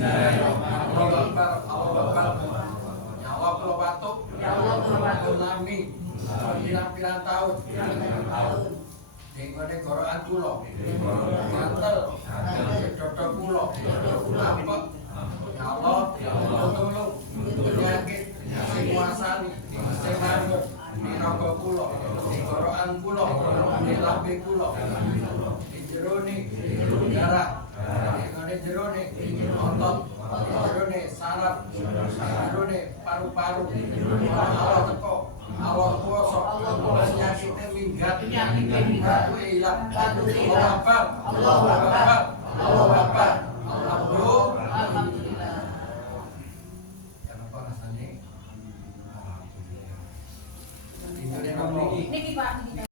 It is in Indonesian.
Allahu Akbar, Allahu Akbar. Nyawa kula batuk, lami, pirang-pirang tahun. Dengkone gorokan kula, gatel, dodok kula, apek. Ya Allah, tolong penyakit sing kuasani, sing manggon di raga kula, di gorokan kula, di lambe kula, di jerone darah, di jerone otot, di jerone saraf, di jerone paru-paru. Allah teko, Allah kuasa, penyakitnya minggat, batu ilang. Allahu Akbar, Allahu Akbar, Allahu Akbar. Alhamdulillah. Kenapa rasanya? Alhamdulillah. Niki Pak.